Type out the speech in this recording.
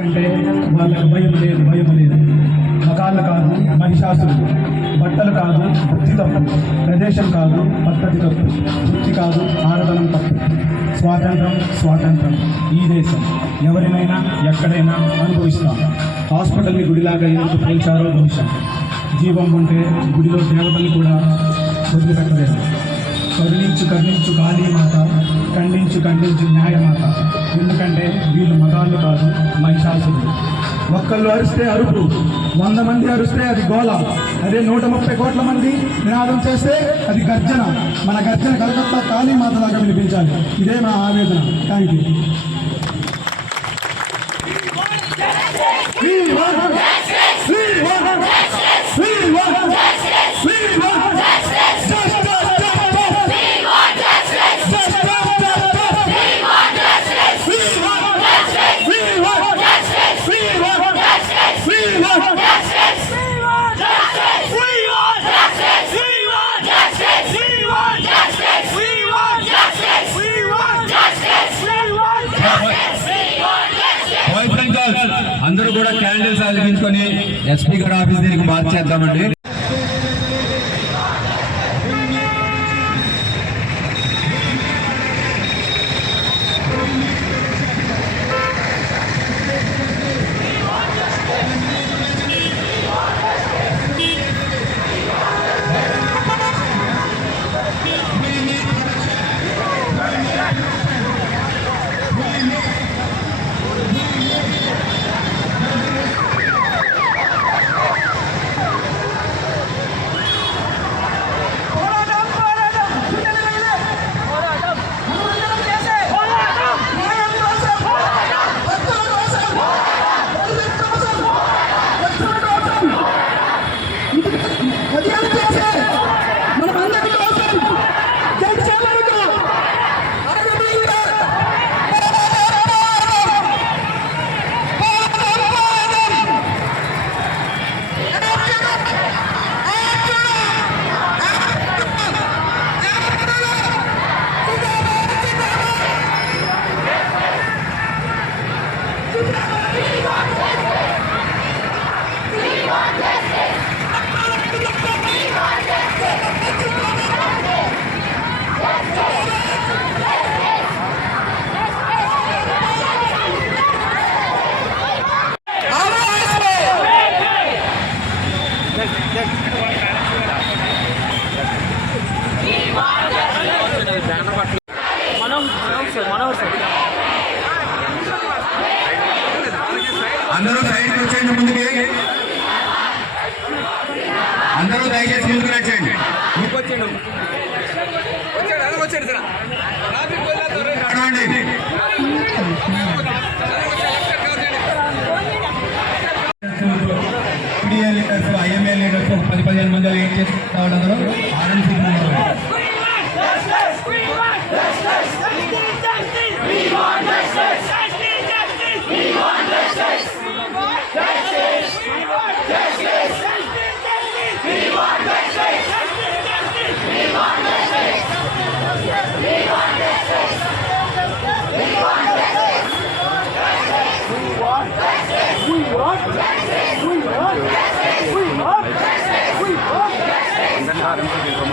అంటే వాళ్ళకి భయం లేదు భయం లేదు. మకాళ్ళు కాదు మహిషాసులు బట్టలు కాదు బుద్ధి తప్పు ప్రదేశం కాదు పద్ధతి తప్పు వృత్తి కాదు ఆడదనం తప్పు. స్వాతంత్రం స్వాతంత్రం. ఈ దేశం ఎవరినైనా ఎక్కడైనా అనుభవిస్తాం. హాస్పిటల్ని గుడిలాగా ఎందుకు పోల్చారో బహుశా. జీవం ఉంటే గుడిలో దేవతలు కూడా వదిలిపెట్టలేదు కరుణించు కరుణించు కాళీమాత ఖండించు ఖండించు న్యాయమాత ఎందుకంటే వీళ్ళు మగాళ్ళు కాదు మహిషాసులు. ఒక్కళ్ళు అరిస్తే అరుపు వంద మంది అరిస్తే అది గోళ. అదే నూట ముప్పై కోట్ల మంది నినాదం చేస్తే అది గర్జన. మన గర్జన కలకత్తా కాళీమాత లాగా వినిపించాలి. ఇదే మా ఆవేదన. Thank you We want justice! We want justice! We కూడా క్యాండిల్స్ అలిగించుకొని ఎస్పీ గారి ఆఫీస్ దీనికి మార్చేద్దామండి. అందరూ సైడ్కి వచ్చేయండి ముందుకి. అందరూ దయచేసి ముందుకు నచ్చండి లీడర్స్ ఐఎంఏ లీడర్స్ పది పదిహేను మంది ఏం చేసి రావడం? ఆర్ఎంసీ ஆரம்பிச்சிருக்கோம்